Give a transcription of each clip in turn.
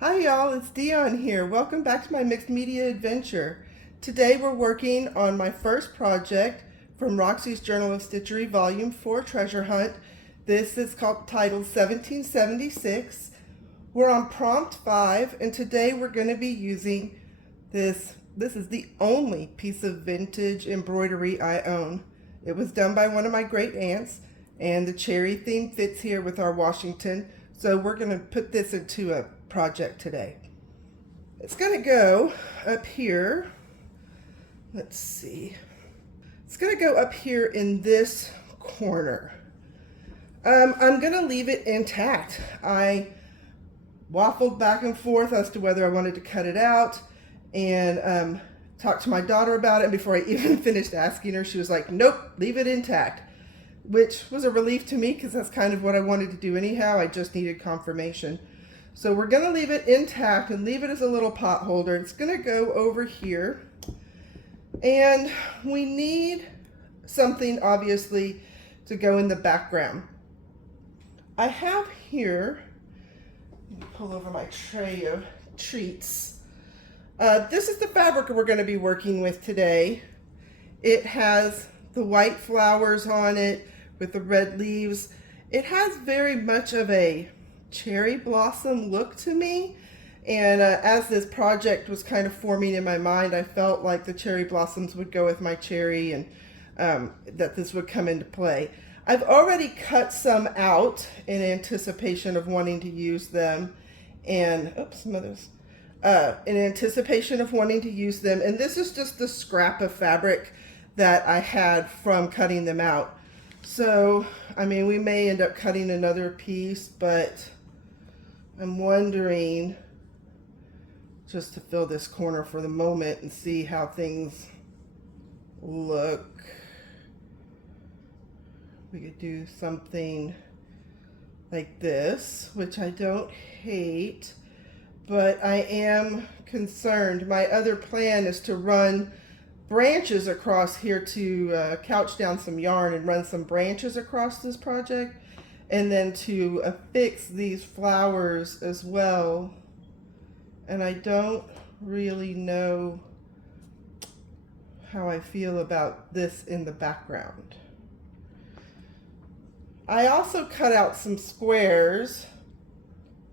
Hi y'all, it's Dion here. Welcome back to my mixed media adventure. Today we're working on my first project from Roxy's Journal of Stitchery Volume 4 Treasure Hunt. This is titled 1776. We're on prompt 5 and today we're going to be using this. This is the only piece of vintage embroidery I own. It was done by one of my great aunts and the cherry theme fits here with our Washington. So we're going to put this into a project today. It's going to go up here. Let's see. It's going to go up here in this corner. I'm going to leave it intact. I waffled back and forth as to whether I wanted to cut it out and talked to my daughter about it. And before I even finished asking her, she was like, nope, leave it intact, which was a relief to me because that's kind of what I wanted to do anyhow. I just needed confirmation. So we're going to leave it intact and leave it as a little pot holder. It's going to go over here. And we need something, obviously, to go in the background. I have here, let me pull over my tray of treats. This is the fabric we're going to be working with today. It has the white flowers on it with the red leaves. It has very much of a cherry blossom look to me, and as this project was kind of forming in my mind, I felt like the cherry blossoms would go with my cherry and that this would come into play. I've already cut some out in anticipation of wanting to use them, and in anticipation of wanting to use them, and this is just the scrap of fabric that I had from cutting them out. So I mean, we may end up cutting another piece, but I'm wondering just to fill this corner for the moment and see how things look. We could do something like this, which I don't hate, but I am concerned. My other plan is to run branches across here to couch down some yarn and run some branches across this project, and then to affix these flowers as well. And I don't really know how I feel about this in the background. I also cut out some squares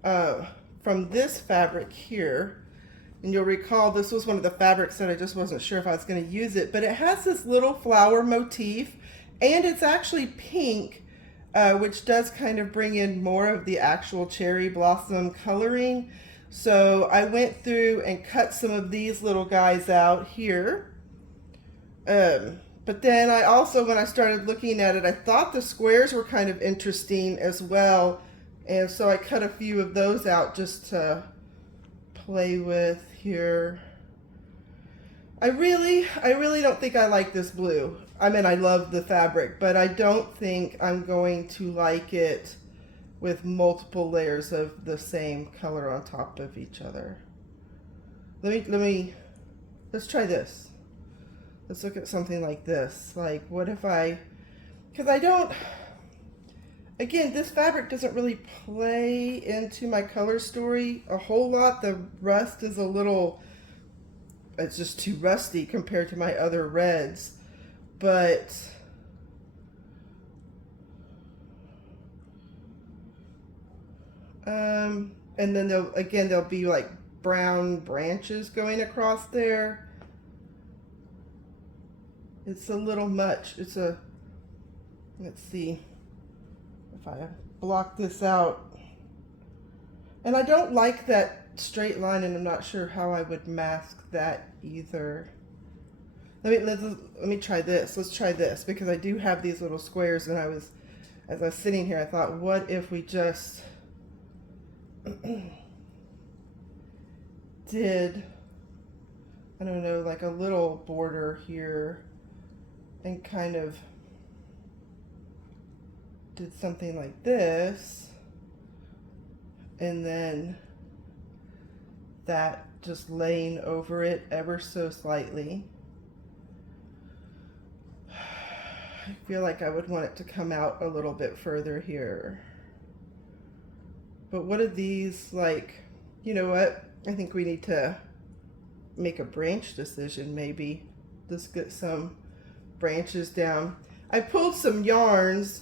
from this fabric here. And you'll recall this was one of the fabrics that I just wasn't sure if I was going to use it, but it has this little flower motif and it's actually pink, which does kind of bring in more of the actual cherry blossom coloring. So I went through and cut some of these little guys out here. But then I also, when I started looking at it, I thought the squares were kind of interesting as well. And so I cut a few of those out just to play with here. I really don't think I like this blue. I mean, I love the fabric, but I don't think I'm going to like it with multiple layers of the same color on top of each other. Let's try this. Let's look at something like this. Like, what if because I don't, again, this fabric doesn't really play into my color story a whole lot. The rust is a little, it's just too rusty compared to my other reds. But and then there'll be like brown branches going across there. It's a little much. Let's see if I block this out. And I don't like that straight line, and I'm not sure how I would mask that either. Let me try this. Let's try this, because I do have these little squares, and as I was sitting here, I thought, what if we just did, I don't know, like a little border here and kind of did something like this, and then that just laying over it ever so slightly. I feel like I would want it to come out a little bit further here. But what are these like? you know what? I think we need to make a branch decision maybe. Just get some branches down. I pulled some yarns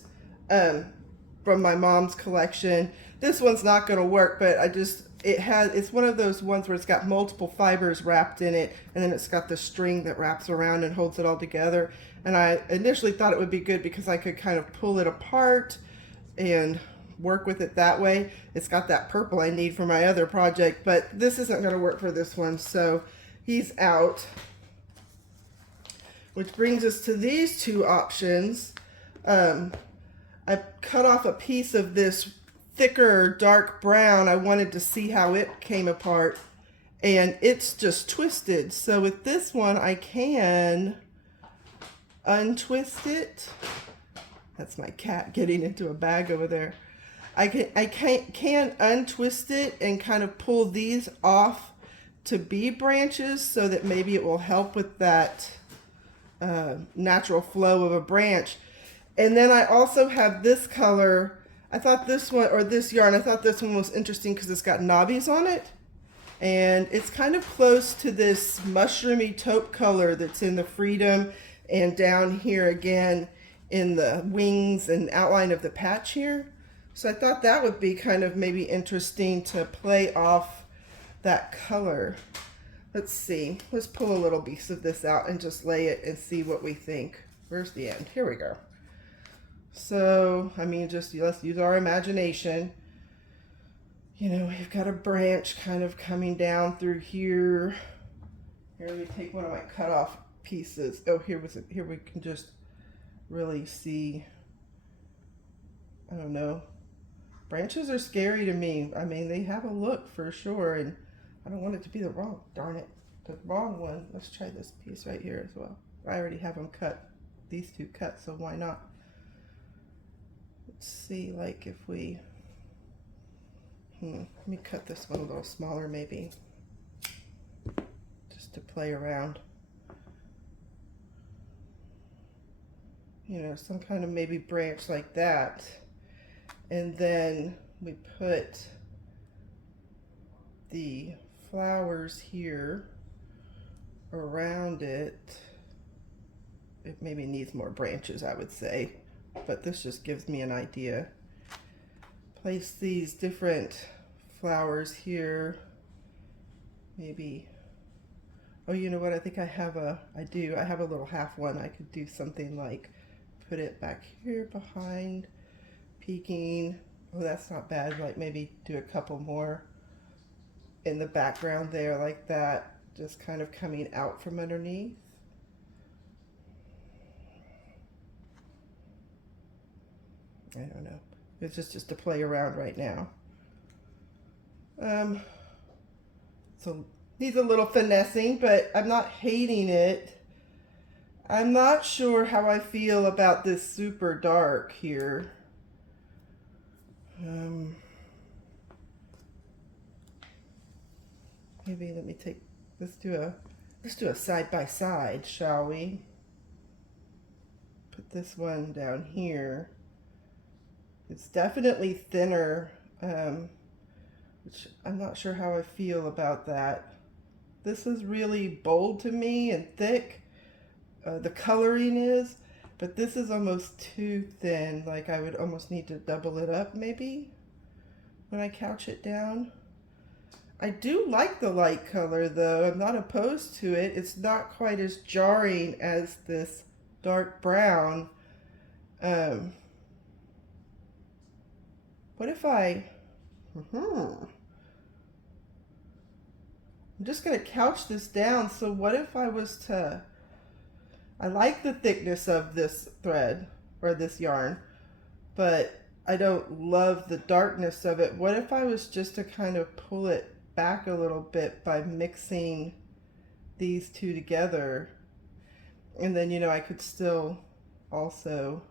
from my mom's collection. This one's not going to work, but it's one of those ones where it's got multiple fibers wrapped in it, and then it's got the string that wraps around and holds it all together. And I initially thought it would be good because I could kind of pull it apart and work with it that way. It's got that purple I need for my other project, but this isn't going to work for this one, so he's out. Which brings us to these two options. I cut off a piece of this thicker dark brown. I wanted to see how it came apart, and it's just twisted. So with this one, I can untwist it. That's my cat getting into a bag over there. I can untwist it and kind of pull these off to be branches so that maybe it will help with that natural flow of a branch. And then I also have this color. I thought this one, or this yarn, I thought this one was interesting because it's got knobbies on it. And it's kind of close to this mushroomy taupe color that's in the Freedom, and down here again in the wings and outline of the patch here. So I thought that would be kind of maybe interesting to play off that color. Let's see, let's pull a little piece of this out and just lay it and see what we think. Where's the end? Here we go. So, I mean, just let's use our imagination. You know, we've got a branch kind of coming down through here. Here, let me take one of my cut off pieces. Oh, here we can just really see, I don't know. Branches are scary to me. I mean, they have a look for sure, and I don't want it to be the wrong one. Let's try this piece right here as well. I already have them cut, these two cut, so why not? Let's see, like if we, let me cut this one a little smaller maybe, just to play around. You know, some kind of maybe branch like that. And then we put the flowers here around it. It maybe needs more branches, I would say, but this just gives me an idea. Place these different flowers here. Maybe, oh, you know what? I think I have a little half one. I could do something like put it back here behind, peeking. Oh, that's not bad. Like maybe do a couple more in the background there like that, just kind of coming out from underneath. I don't know. It's just to play around right now. So needs a little finessing, but I'm not hating it. I'm not sure how I feel about this super dark here. Maybe let me take, let's do a side by side, shall we? Put this one down here. It's definitely thinner, which I'm not sure how I feel about that. This is really bold to me and thick. The coloring is, but this is almost too thin. Like I would almost need to double it up maybe when I couch it down. I do like the light color though. I'm not opposed to it. It's not quite as jarring as this dark brown. What if I'm just gonna couch this down. So what if I was to, I like the thickness of this thread or this yarn, but I don't love the darkness of it. What if I was just to kind of pull it back a little bit by mixing these two together? And then, you know, I could still also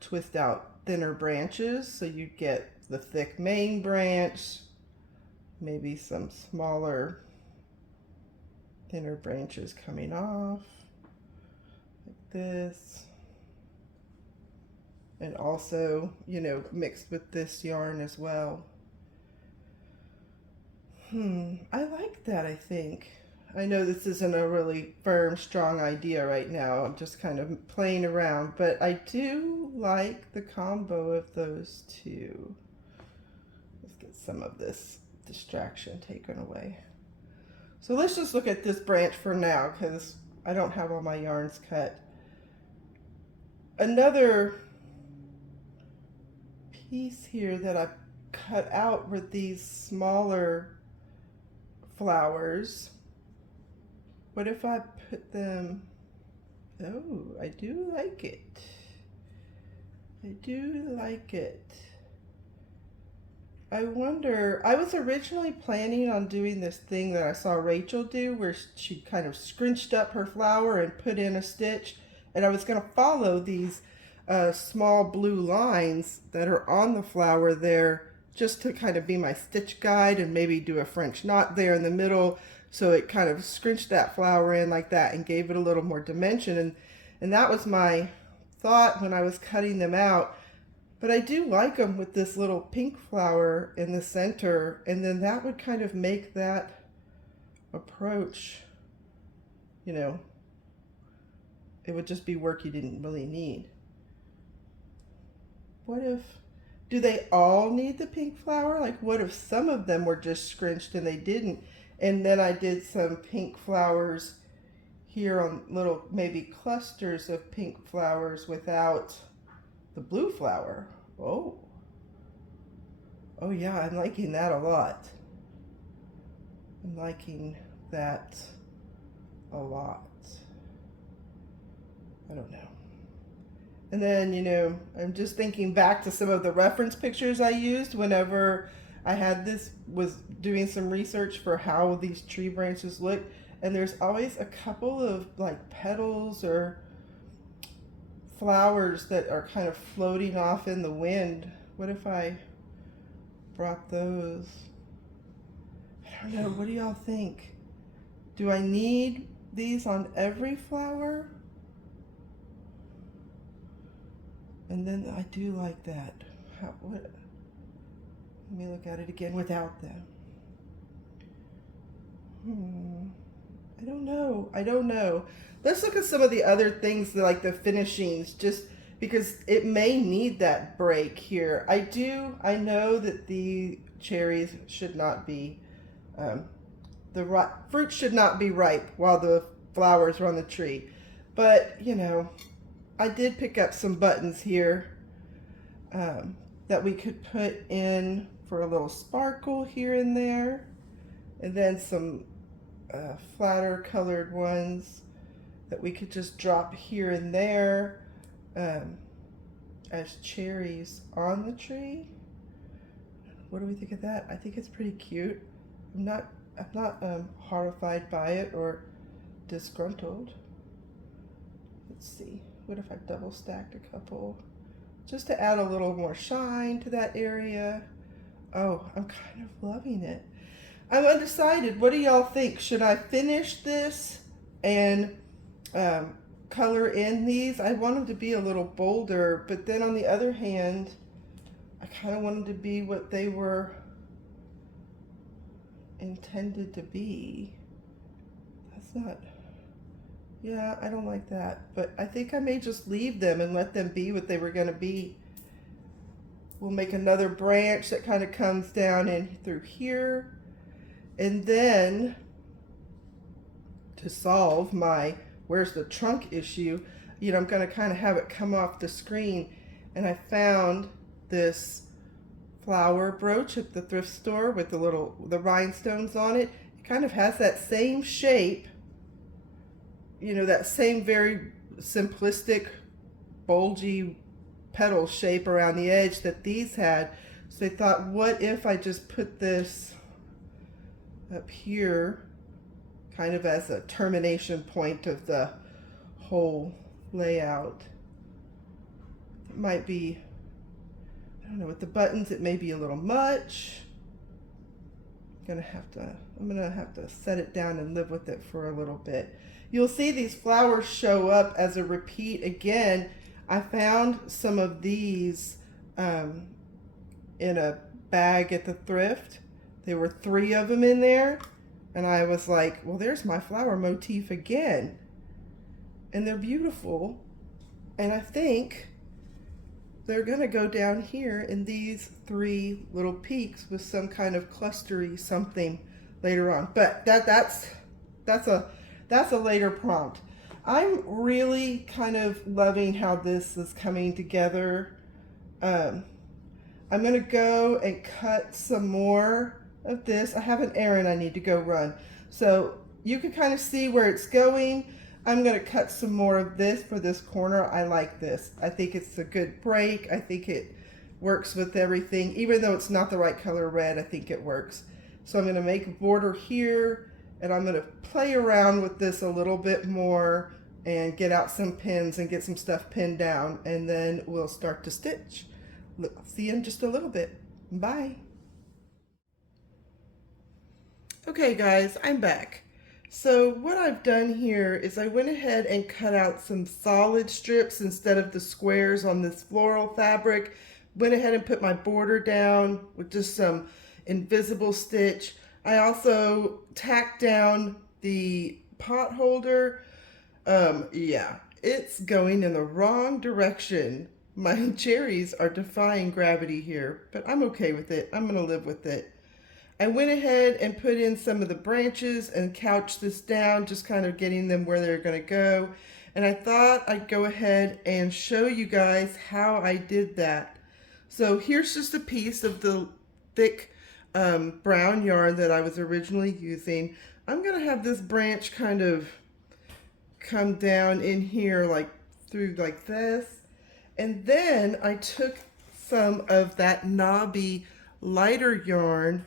twist out thinner branches, so you get the thick main branch, maybe some smaller thinner branches coming off like this, and also, you know, mixed with this yarn as well. I like that, I think. I know this isn't a really firm, strong idea right now. I'm just kind of playing around, but I do like the combo of those two. Let's get some of this distraction taken away. So let's just look at this branch for now because I don't have all my yarns cut. Another piece here that I cut out were these smaller flowers. What if I put them, oh, I do like it. I do like it. I wonder, I was originally planning on doing this thing that I saw Rachel do where she kind of scrunched up her flower and put in a stitch, and I was going to follow these small blue lines that are on the flower there just to kind of be my stitch guide and maybe do a French knot there in the middle, so it kind of scrunched that flower in like that and gave it a little more dimension, and that was my thought when I was cutting them out. But I do like them with this little pink flower in the center, and then that would kind of make that approach, you know, it would just be work you didn't really need. What if, do they all need the pink flower? Like what if some of them were just scrunched and they didn't? And then I did some pink flowers here on little maybe clusters of pink flowers without the blue flower. Oh. Oh yeah, I'm liking that a lot. I'm liking that a lot. I don't know. And then, you know, I'm just thinking back to some of the reference pictures I used whenever I had this, was doing some research for how these tree branches look. And there's always a couple of like petals or flowers that are kind of floating off in the wind. What if I brought those? I don't know. What do y'all think? Do I need these on every flower? And then I do like that. Let me look at it again without them. I don't know. I don't know. Let's look at some of the other things, like the finishings, just because it may need that break here. I know that the cherries should not be, the fruit should not be ripe while the flowers are on the tree. But, you know, I did pick up some buttons here that we could put in for a little sparkle here and there. And then some flatter colored ones that we could just drop here and there as cherries on the tree. What do we think of that? I think it's pretty cute. I'm not horrified by it or disgruntled. Let's see. What if I double stacked a couple? Just to add a little more shine to that area. Oh, I'm kind of loving it. I'm undecided. What do y'all think? Should I finish this and color in these? I want them to be a little bolder, but then on the other hand, I kind of want them to be what they were intended to be. That's not, yeah, I don't like that, but I think I may just leave them and let them be what they were going to be. We'll make another branch that kind of comes down in through here. And then to solve my where's the trunk issue, you know, I'm going to kind of have it come off the screen. And I found this flower brooch at the thrift store with the rhinestones on it. It kind of has that same shape, you know, that same very simplistic bulgy petal shape around the edge that these had. So I thought, what if I just put this up here kind of as a termination point of the whole layout. It might be, I don't know, with the buttons it may be a little much. I'm gonna have to set it down and live with it for a little bit. You'll see these flowers show up as a repeat again. I found some of these in a bag at the thrift There were 3 of them in there, and I was like, well, there's my flower motif again. And they're beautiful, and I think they're gonna go down here in these 3 little peaks with some kind of clustery something later on. But that's a later prompt. I'm really kind of loving how this is coming together. I'm gonna go and cut some more of this. I have an errand I need to go run, so you can kind of see where it's going. I'm going to cut some more of this for this corner. I like this. I think it's a good break. I think it works with everything. Even though it's not the right color red, I think it works. So I'm going to make a border here, and I'm going to play around with this a little bit more and get out some pins and get some stuff pinned down, and then we'll start to stitch. See you in just a little bit. Bye. Okay guys, I'm back. So what I've done here is I went ahead and cut out some solid strips instead of the squares on this floral fabric. Went ahead and put my border down with just some invisible stitch. I also tacked down the pot holder. Yeah, it's going in the wrong direction. My cherries are defying gravity here, but I'm okay with it. I'm gonna live with it. I went ahead and put in some of the branches and couched this down, just kind of getting them where they're going to go. And I thought I'd go ahead and show you guys how I did that. So here's just a piece of the thick brown yarn that I was originally using. I'm going to have this branch kind of come down in here like through like this. And then I took some of that knobby lighter yarn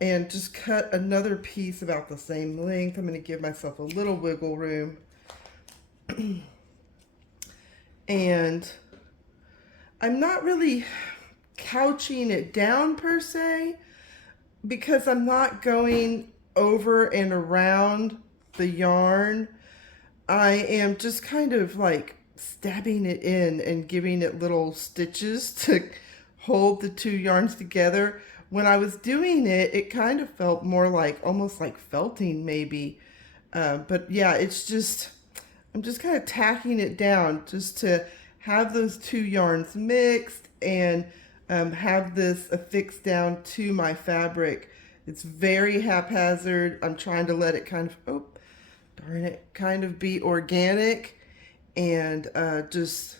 and just cut another piece about the same length. I'm going to give myself a little wiggle room. And I'm not really couching it down per se, because I'm not going over and around the yarn. I am just kind of like stabbing it in and giving it little stitches to hold the 2 yarns together. When I was doing it, it kind of felt more like, almost like felting maybe. But yeah, it's just, I'm just kind of tacking it down just to have those 2 yarns mixed and have this affixed down to my fabric. It's very haphazard. I'm trying to let it kind of, oh, darn it, kind of be organic and just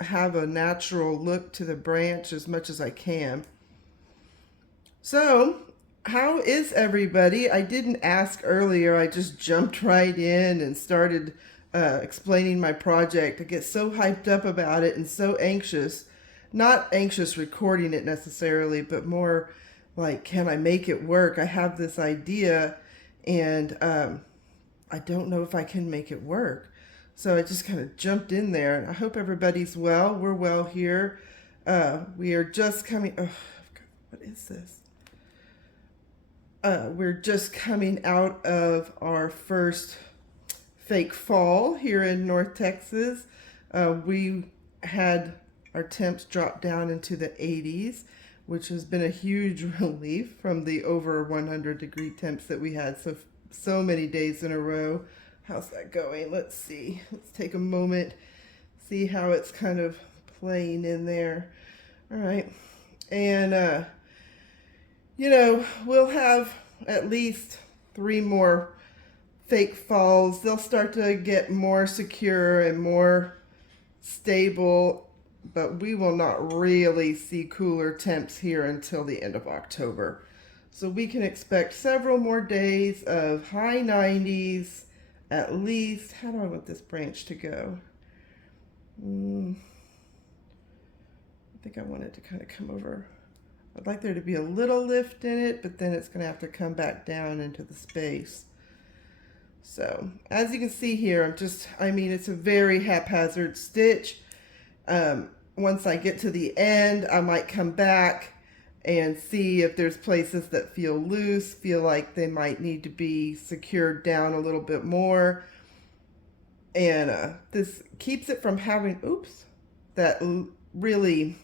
have a natural look to the branch as much as I can. So, how is everybody? I didn't ask earlier. I just jumped right in and started explaining my project. I get so hyped up about it and so anxious. Not anxious recording it necessarily, but more like, can I make it work? I have this idea and I don't know if I can make it work. So I just kind of jumped in there, and I hope everybody's well. We're well here. We are just coming, oh, what is this? We're just coming out of our first fake fall here in North Texas. We had our temps drop down into the 80s, which has been a huge relief from the over 100-degree temps that we had so many days in a row. How's that going? Let's see. Let's take a moment, see how it's kind of playing in there. All right. And, you know, we'll have at least 3 more fake falls. They'll start to get more secure and more stable, but we will not really see cooler temps here until the end of October. So we can expect several more days of high 90s at least. How do I want this branch to go? I think I want it to kind of come over. I'd like there to be a little lift in it, but then it's going to have to come back down into the space. So as you can see here, I mean, it's a very haphazard stitch. Once I get to the end, I might come back and see if there's places that feel loose, feel like they might need to be secured down a little bit more. And this keeps it from having, oops, that really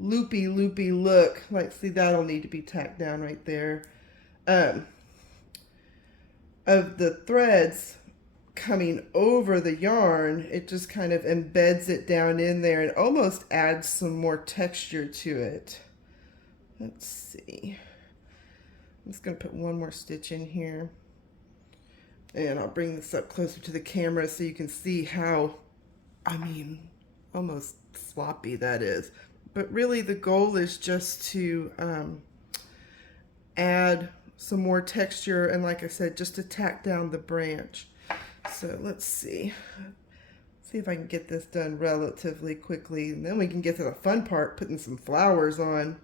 loopy look. Like, see, that'll need to be tacked down right there. Of the threads coming over the yarn, it just kind of embeds it down in there and almost adds some more texture to it. Let's see. I'm just going to put one more stitch in here. And I'll bring this up closer to the camera so you can see how, I mean, almost sloppy that is. But really the goal is just to add some more texture and, like I said, just to tack down the branch. So let's see if I can get this done relatively quickly, and then we can get to the fun part, putting some flowers on.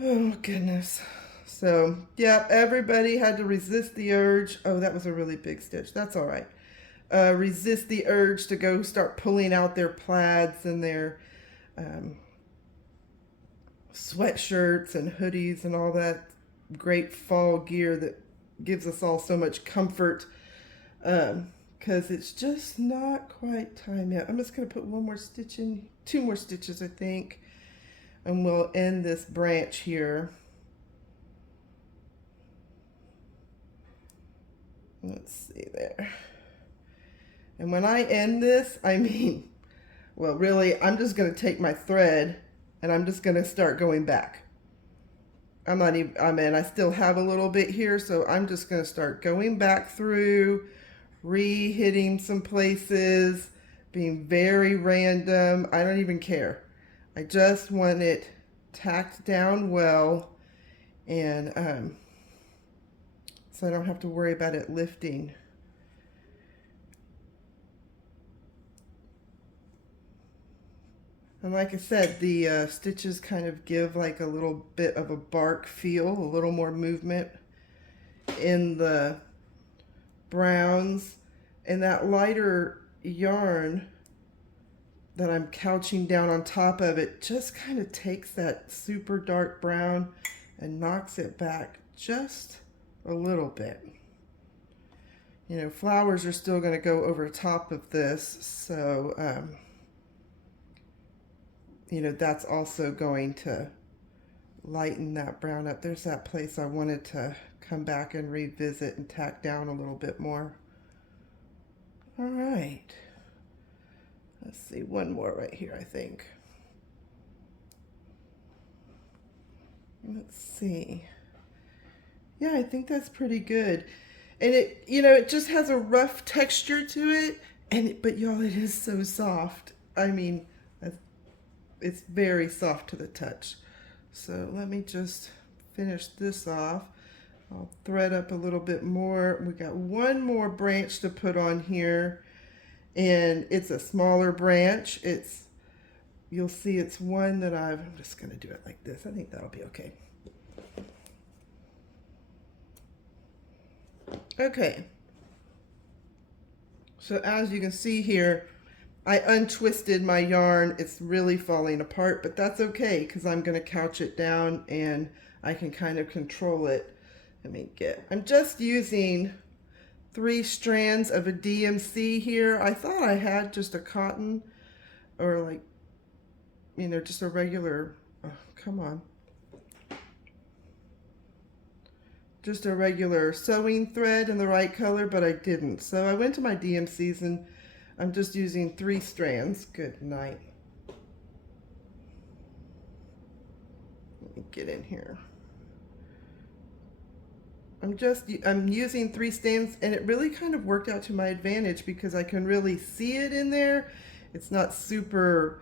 Oh goodness. So yeah, everybody had to resist the urge. Oh, that was a really big stitch. That's all right. Resist the urge to go start pulling out their plaids and their sweatshirts and hoodies and all that great fall gear that gives us all so much comfort, because it's just not quite time yet. I'm just going to put one more stitch in, 2 more stitches I think, and we'll end this branch here. Let's see there. And when I end this, I mean, well, really, I'm just going to take my thread and I'm just going to start going back. I'm not even, I mean, I still have a little bit here, so I'm just going to start going back through, re-hitting some places, being very random. I don't even care. I just want it tacked down well, and so I don't have to worry about it lifting. And like I said, the stitches kind of give like a little bit of a bark feel, a little more movement in the browns. And that lighter yarn that I'm couching down on top of it just kind of takes that super dark brown and knocks it back just a little bit. You know, flowers are still going to go over top of this, so you know, that's also going to lighten that brown up. There's that place I wanted to come back and revisit and tack down a little bit more. All right. Let's see, one more right here, I think. Let's see. Yeah, I think that's pretty good. And it, you know, it just has a rough texture to it, but y'all, it is so soft. I mean, it's very soft to the touch. So let me just finish this off. I'll thread up a little bit more. We got one more branch to put on here, and it's a smaller branch. You'll see it's one that I'm just going to do it like this. I think that'll be okay. Okay. So as you can see here, I untwisted my yarn. It's really falling apart, but that's okay because I'm going to couch it down and I can kind of control it. I'm just using 3 strands of a DMC here. I thought I had just a cotton or like, you know, just a regular, oh, come on. Just a regular sewing thread in the right color, but I didn't. So I went to my DMCs and I'm just using 3 strands. Good night. Let me get in here. I'm using 3 strands, and it really kind of worked out to my advantage because I can really see it in there. It's not super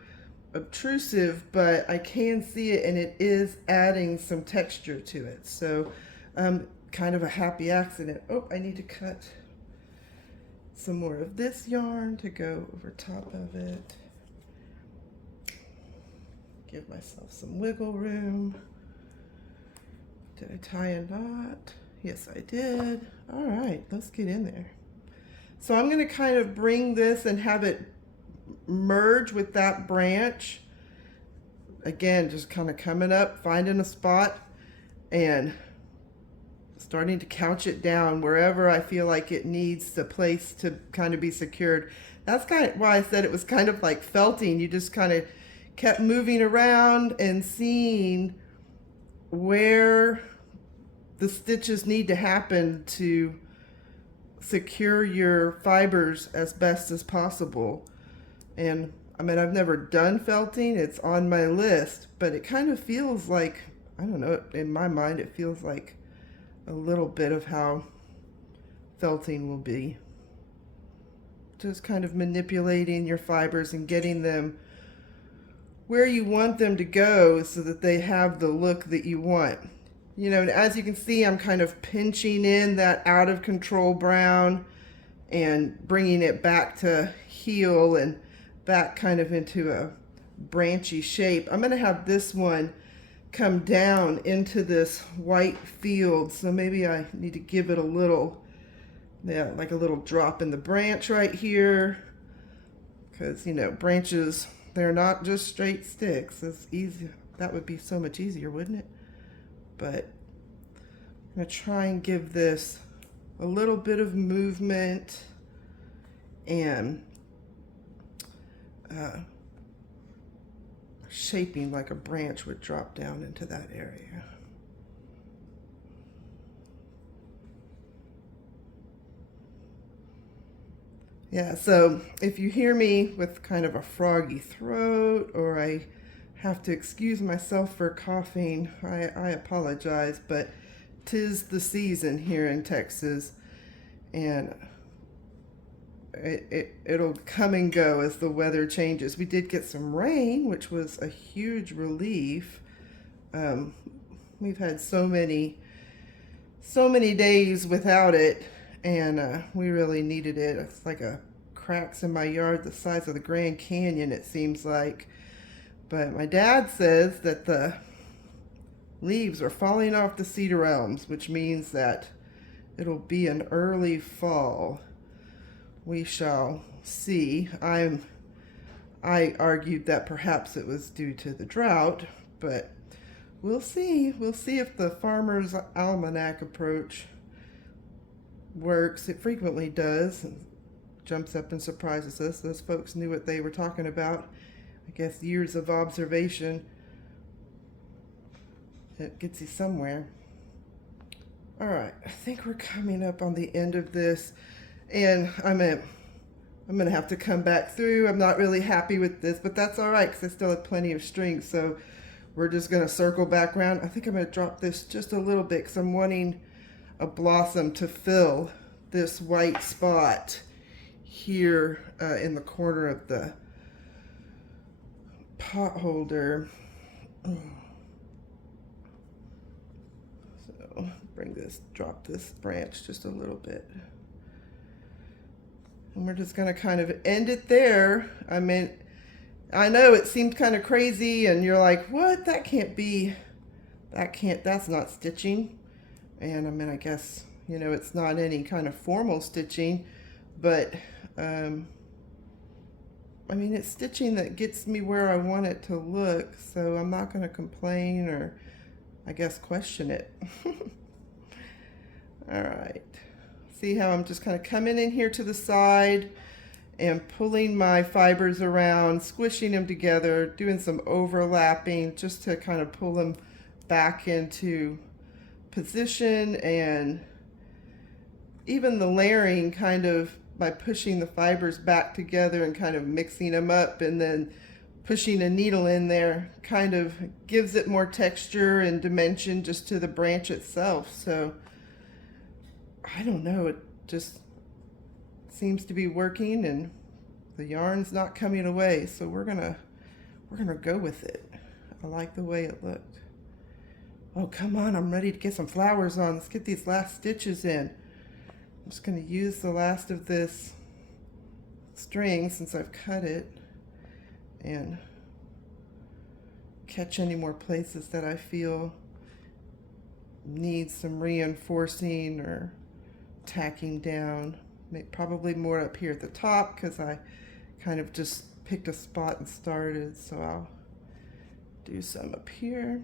obtrusive, but I can see it, and it is adding some texture to it. So kind of a happy accident. Oh, I need to cut some more of this yarn to go over top of it. Give myself some wiggle room. Did I tie a knot? Yes, I did. All right, let's get in there. So I'm going to kind of bring this and have it merge with that branch. Again, just kind of coming up, finding a spot, and starting to couch it down wherever I feel like it needs the place to kind of be secured. That's kind of why I said it was kind of like felting. You just kind of kept moving around and seeing where the stitches need to happen to secure your fibers as best as possible. And I mean, I've never done felting, it's on my list, but it kind of feels like, I don't know, in my mind it feels like a little bit of how felting will be. Just kind of manipulating your fibers and getting them where you want them to go so that they have the look that you want. You know, and as you can see, I'm kind of pinching in that out of control brown and bringing it back to heel and back kind of into a branchy shape. I'm going to have this one come down into this white field, so maybe I need to give it a little, yeah, like a little drop in the branch right here, because, you know, branches, they're not just straight sticks. It's easy. That would be so much easier, wouldn't it? But I'm going to try and give this a little bit of movement and shaping like a branch would drop down into that area. Yeah, so if you hear me with kind of a froggy throat, or I have to excuse myself for coughing, I apologize, but 'tis the season here in Texas, and it'll come and go as the weather changes. We did get some rain, which was a huge relief. We've had so many days without it, and we really needed it. It's like a cracks in my yard the size of the Grand Canyon, it seems like. But my dad says that the leaves are falling off the cedar elms, which means that it'll be an early fall. We shall see. I argued that perhaps it was due to the drought, but we'll see. We'll see if the Farmer's Almanac approach works. It frequently does, and jumps up and surprises us. Those folks knew what they were talking about. I guess years of observation, it gets you somewhere. All right, I think we're coming up on the end of this, and I'm gonna have to come back through. I'm not really happy with this, but that's all right because I still have plenty of string. So we're just gonna circle back around. I think I'm gonna drop this just a little bit because I'm wanting a blossom to fill this white spot here in the corner of the pot holder. So drop this branch just a little bit. And we're just going to kind of end it there. I mean, I know it seemed kind of crazy and you're like, what? That can't be, that's not stitching. And I mean, I guess, you know, it's not any kind of formal stitching, but I mean, it's stitching that gets me where I want it to look, so I'm not going to complain or, I guess, question it. All right. See how I'm just kind of coming in here to the side and pulling my fibers around, squishing them together, doing some overlapping just to kind of pull them back into position, and even the layering kind of by pushing the fibers back together and kind of mixing them up and then pushing a needle in there kind of gives it more texture and dimension just to the branch itself. So I don't know, it just seems to be working and the yarn's not coming away, so we're gonna go with it. I like the way it looked. Oh, come on, I'm ready to get some flowers on. Let's get these last stitches in. I'm just going to use the last of this string since I've cut it and catch any more places that I feel need some reinforcing or tacking down. Probably more up here at the top because I kind of just picked a spot and started, so I'll do some up here.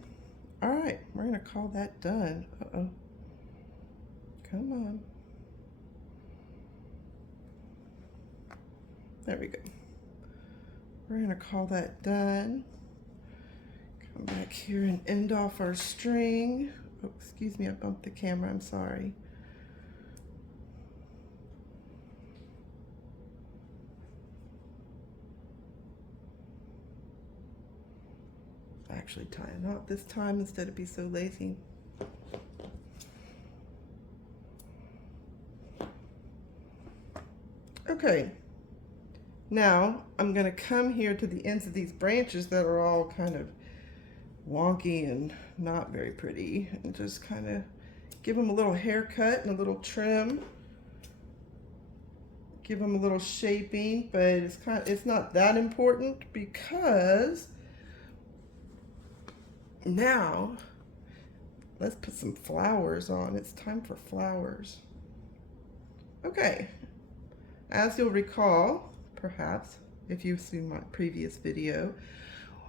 All right, we're going to call that done. Uh-oh. Come on. There we go. We're going to call that done. Come back here and end off our string. Oh, excuse me, I bumped the camera, I'm sorry. Actually tie a knot this time instead of be so lazy. Okay, now I'm going to come here to the ends of these branches that are all kind of wonky and not very pretty, and just kind of give them a little haircut and a little trim. Give them a little shaping, but it's not that important, because now let's put some flowers on. It's time for flowers. Okay, as you'll recall, perhaps if you've seen my previous video,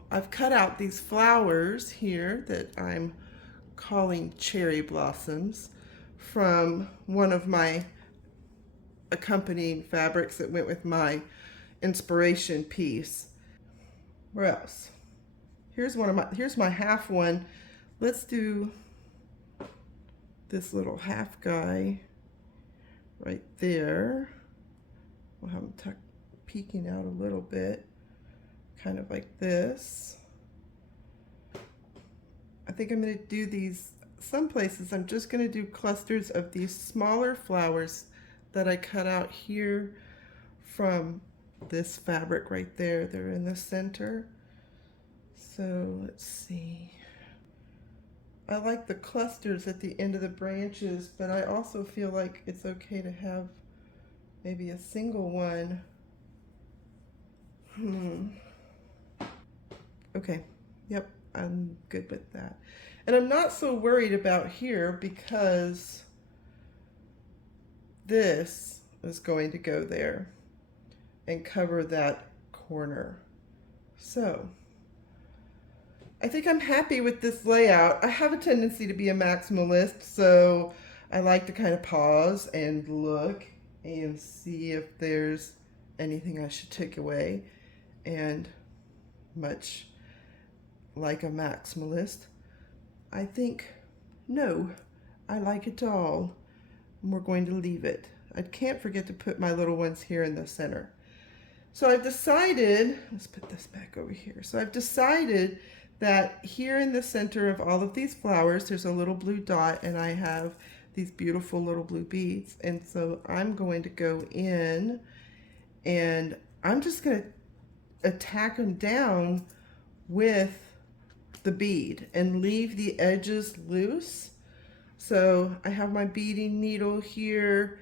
I've cut out these flowers here that I'm calling cherry blossoms from one of my accompanying fabrics that went with my inspiration piece. Where else? Here's my half one. Let's do this little half guy right there. We'll have him peeking out a little bit, kind of like this. I think I'm going to do these, some places I'm just going to do clusters of these smaller flowers that I cut out here from this fabric right there. They're in the center. So let's see. I like the clusters at the end of the branches, but I also feel like it's okay to have maybe a single one. Okay, yep, I'm good with that. And I'm not so worried about here, because this is going to go there and cover that corner. So I think I'm happy with this layout. I have a tendency to be a maximalist, so I like to kind of pause and look and see if there's anything I should take away. And much like a maximalist, I think, no, I like it all. And we're going to leave it. I can't forget to put my little ones here in the center. So I've decided, let's put this back over here. So I've decided that here in the center of all of these flowers, there's a little blue dot, and I have these beautiful little blue beads. And so I'm going to go in and I'm just going to attack them down with the bead and leave the edges loose. So I have my beading needle here,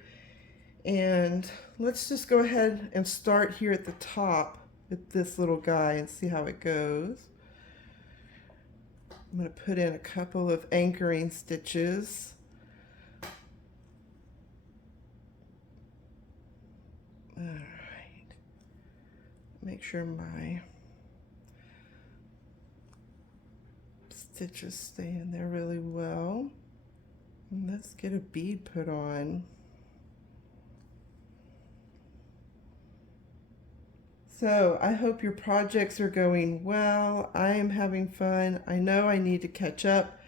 and let's just go ahead and start here at the top with this little guy and see how it goes. I'm going to put in a couple of anchoring stitches. All right. Make sure my stitches stay in there really well. And let's get a bead put on. So I hope your projects are going well. I am having fun. I know I need to catch up.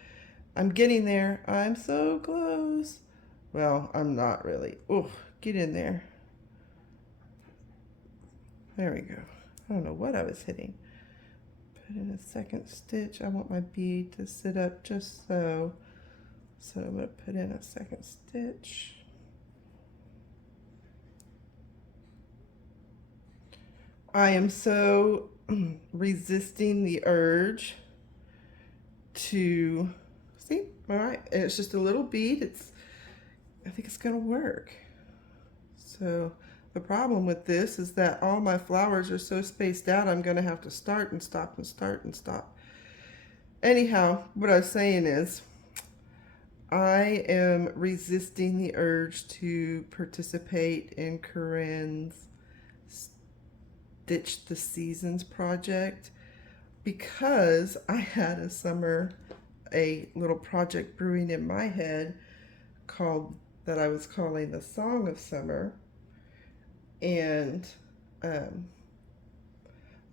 I'm getting there. I'm so close. Well, I'm not really. Oh, get in there. There we go. I don't know what I was hitting. Put in a second stitch. I want my bead to sit up just so. So I'm going to put in a second stitch. I am so resisting the urge to, see, all right, and it's just a little bead. I think it's going to work. So the problem with this is that all my flowers are so spaced out, I'm going to have to start and stop and start and stop. Anyhow, what I was saying is, I am resisting the urge to participate in Corinne's Stitch the Seasons project, because I had a little project brewing in my head that I was calling the Song of Summer, and I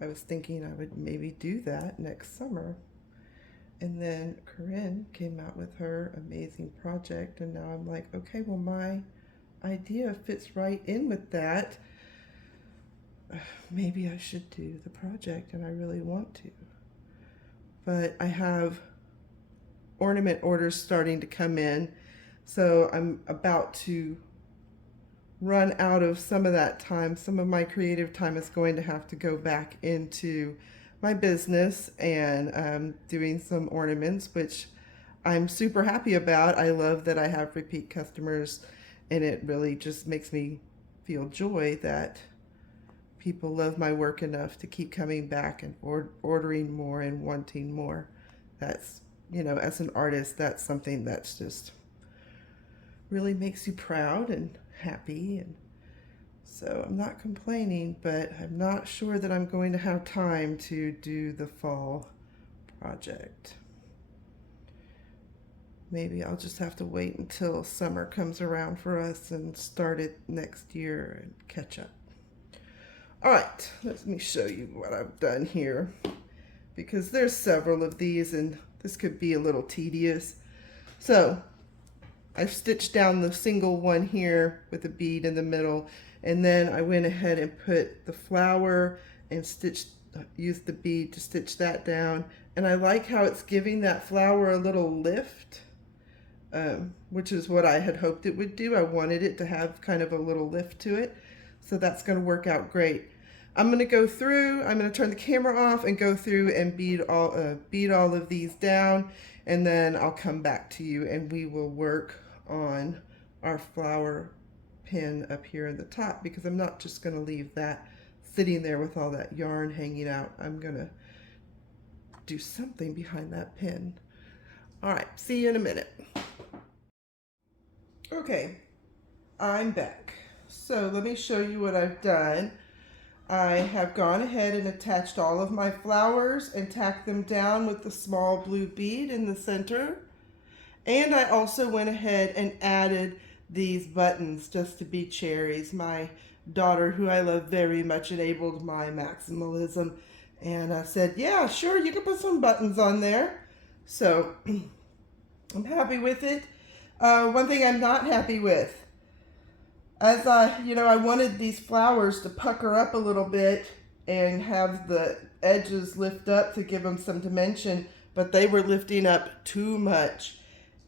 was thinking I would maybe do that next summer. And then Corinne came out with her amazing project, and now I'm like, okay, well, my idea fits right in with that. Maybe I should do the project, and I really want to. But I have ornament orders starting to come in, so I'm about to run out of some of that time. Some of my creative time is going to have to go back into my business and doing some ornaments, which I'm super happy about. I love that I have repeat customers, and it really just makes me feel joy that people love my work enough to keep coming back and ordering more and wanting more. That's, as an artist, that's something that's just really makes you proud and happy. And so I'm not complaining, but I'm not sure that I'm going to have time to do the fall project. Maybe I'll just have to wait until summer comes around for us and start it next year and catch up. All right, let me show you what I've done here, because there's several of these and this could be a little tedious. So I've stitched down the single one here with a bead in the middle, and then I went ahead and put the flower and used the bead to stitch that down. And I like how it's giving that flower a little lift, which is what I had hoped it would do. I wanted it to have kind of a little lift to it. So that's going to work out great. I'm going to go through, I'm going to turn the camera off and go through and bead all of these down, and then I'll come back to you and we will work on our flower pin up here in the top, because I'm not just going to leave that sitting there with all that yarn hanging out. I'm going to do something behind that pin. All right, see you in a minute. Okay, I'm back. So let me show you what I've done. I have gone ahead and attached all of my flowers and tacked them down with the small blue bead in the center. And I also went ahead and added these buttons just to be cherries. My daughter, who I love very much, enabled my maximalism and said, yeah, sure, you can put some buttons on there. So I'm happy with it. One thing I'm not happy with, as I wanted these flowers to pucker up a little bit and have the edges lift up to give them some dimension, but they were lifting up too much.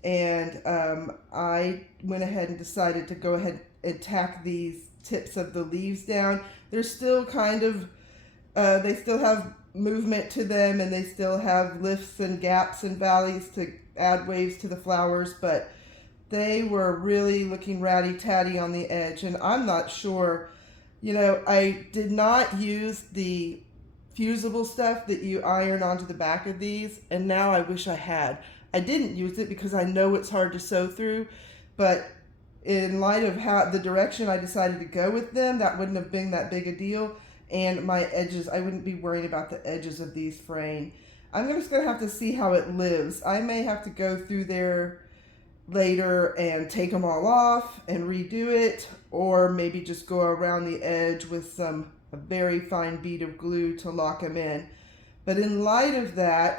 And I went ahead and decided to go ahead and tack these tips of the leaves down. They're still kind of, they still have movement to them, and they still have lifts and gaps and valleys to add waves to the flowers, but they were really looking ratty-tatty on the edge, and I'm not sure. I did not use the fusible stuff that you iron onto the back of these, and now I wish I had. I didn't use it because I know it's hard to sew through, but in light of how the direction I decided to go with them, that wouldn't have been that big a deal, and my edges, I wouldn't be worried about the edges of these fraying. I'm just going to have to see how it lives. I may have to go through there later and take them all off and redo it, or maybe just go around the edge with a very fine bead of glue to lock them in. But in light of that,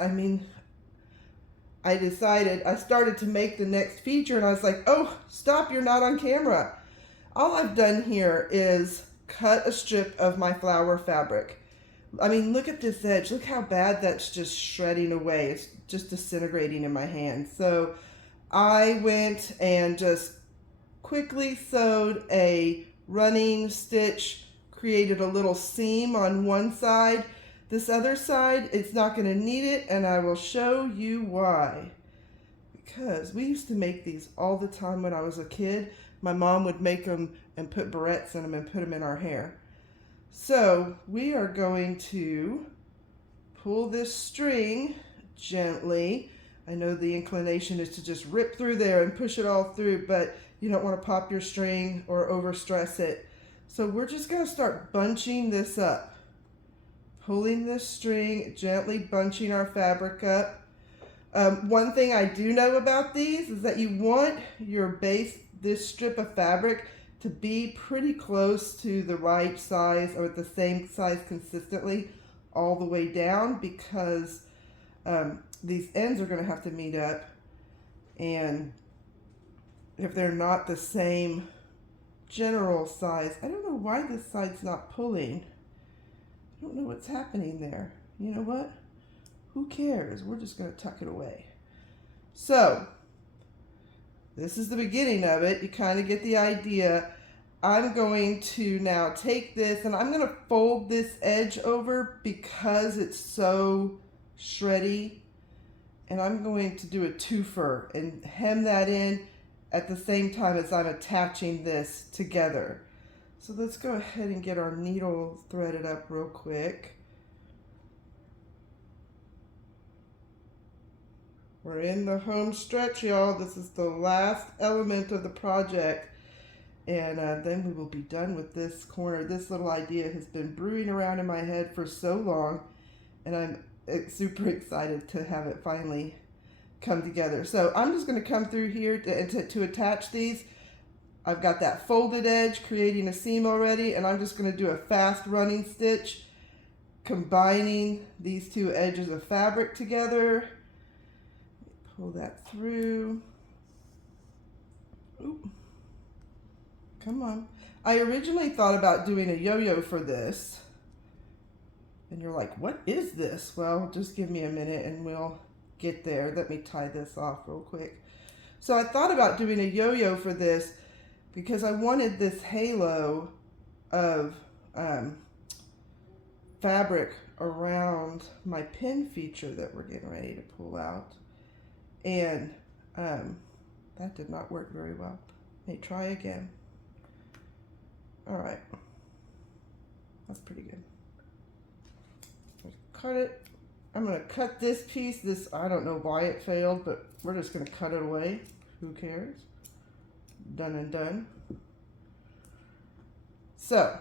I started to make the next feature, and I was like, oh, stop, you're not on camera. All I've done here is cut a strip of my flower fabric. Look at this edge. Look how bad that's just shredding away. It's just disintegrating in my hand. So I went and just quickly sewed a running stitch, created a little seam on one side. This other side, it's not going to need it, and I will show you why. Because we used to make these all the time when I was a kid. My mom would make them and put barrettes in them and put them in our hair. So we are going to pull this string gently. I know the inclination is to just rip through there and push it all through, but you don't want to pop your string or overstress it. So we're just going to start bunching this up. Pulling this string, gently bunching our fabric up. One thing I do know about these is that you want your base, this strip of fabric, to be pretty close to the right size or the same size consistently all the way down, because these ends are going to have to meet up, and if they're not the same general size, I don't know why this side's not pulling. I don't know what's happening there. You know what? Who cares? We're just going to tuck it away. So this is the beginning of it. You kind of get the idea. I'm going to now take this and I'm going to fold this edge over because it's so shreddy, and I'm going to do a twofer and hem that in at the same time as I'm attaching this together. So let's go ahead and get our needle threaded up real quick. We're in the home stretch, y'all. This is the last element of the project. And then we will be done with this corner. This little idea has been brewing around in my head for so long, and I'm super excited to have it finally come together. So I'm just going to come through here to attach these. I've got that folded edge creating a seam already, and I'm just going to do a fast running stitch, combining these two edges of fabric together. Pull that through. Ooh. Come on. I originally thought about doing a yo-yo for this. And you're like, what is this? Well, just give me a minute and we'll get there. Let me tie this off real quick. So I thought about doing a yo-yo for this because I wanted this halo of fabric around my pin feature that we're getting ready to pull out. And that did not work very well. Let me try again. All right, that's pretty good. Cut it. I'm gonna cut this piece. This, I don't know why it failed, but we're just gonna cut it away. Who cares? Done and done. So,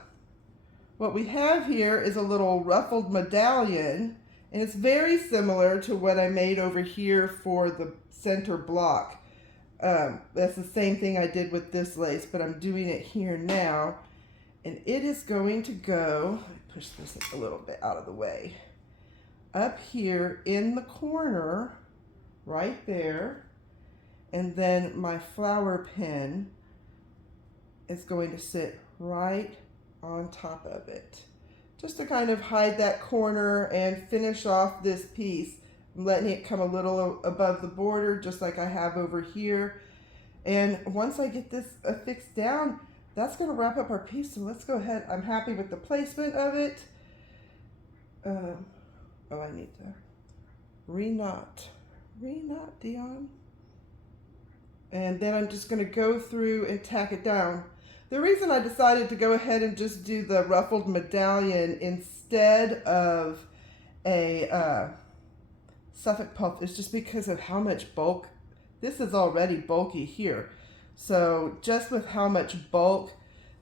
what we have here is a little ruffled medallion, and it's very similar to what I made over here for the center block. That's the same thing I did with this lace, but I'm doing it here now. And it is going to go, let me push this a little bit out of the way, up here in the corner, right there. And then my flower pin is going to sit right on top of it, just to kind of hide that corner and finish off this piece. I'm letting it come a little above the border, just like I have over here. And once I get this affixed down, that's going to wrap up our piece. So let's go ahead. I'm happy with the placement of it. Oh, I need to re-knot. Re-knot, Dion. And then I'm just going to go through and tack it down. The reason I decided to go ahead and just do the ruffled medallion instead of a Suffolk puff is just because of how much bulk. This is already bulky here. So just with how much bulk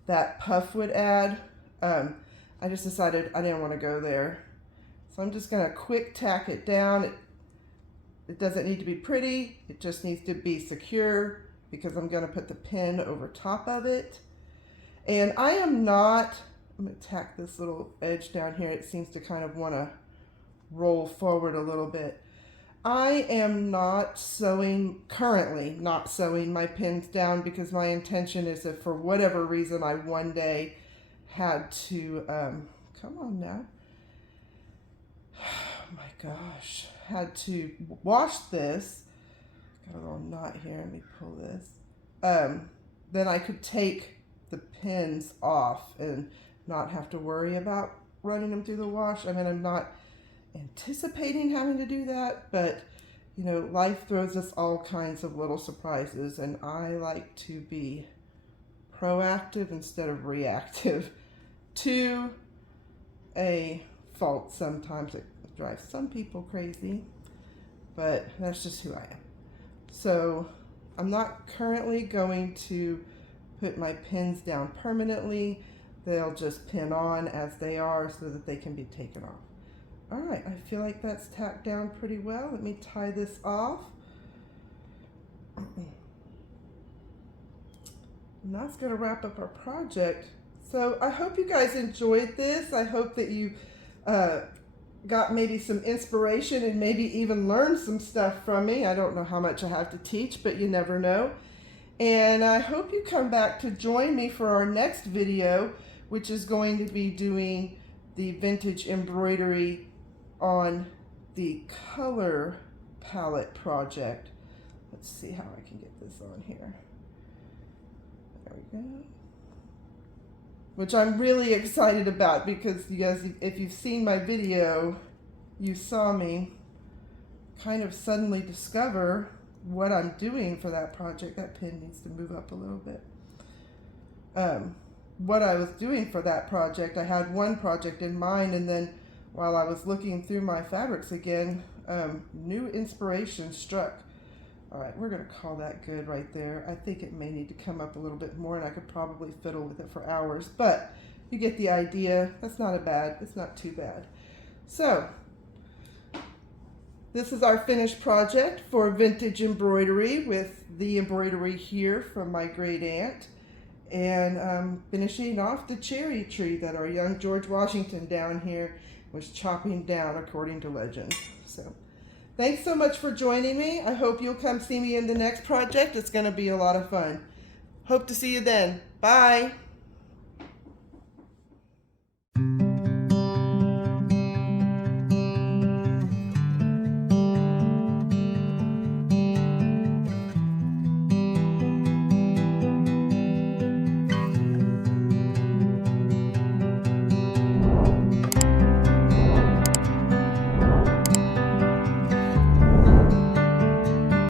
that puff would add, I just decided I didn't want to go there. So I'm just going to quick tack it down. It doesn't need to be pretty. It just needs to be secure because I'm going to put the pin over top of it. And I am not, I'm going to tack this little edge down here. It seems to kind of want to roll forward a little bit. I am not sewing, currently not sewing my pins down because my intention is if for whatever reason I one day had to, come on now, oh my gosh, had to wash this, got a little knot here, let me pull this, then I could take the pins off and not have to worry about running them through the wash. I mean, I'm not anticipating having to do that, but you know, life throws us all kinds of little surprises, and I like to be proactive instead of reactive to a fault. Sometimes it drives some people crazy, but that's just who I am. So I'm not currently going to put my pins down permanently. They'll just pin on as they are so that they can be taken off. All right, I feel like that's tacked down pretty well. Let me tie this off. And that's gonna wrap up our project. So I hope you guys enjoyed this. I hope that you got maybe some inspiration and maybe even learned some stuff from me. I don't know how much I have to teach, but you never know. And I hope you come back to join me for our next video, which is going to be doing the vintage embroidery on the color palette project. Let's see how I can get this on here. There we go. Which I'm really excited about, because you guys, if you've seen my video, you saw me kind of suddenly discover what I'm doing for that project. That pin needs to move up a little bit. What I was doing for that project, I had one project in mind, and then while I was looking through my fabrics again, new inspiration struck. All right, we're going to call that good right there. I think it may need to come up a little bit more, and I could probably fiddle with it for hours, but you get the idea. That's not it's not too bad. So this is our finished project for vintage embroidery, with the embroidery here from my great aunt, and finishing off the cherry tree that our young George Washington down here was chopping down, according to legend. So thanks so much for joining me. I hope you'll come see me in the next project. It's going to be a lot of fun. Hope to see you then. Bye.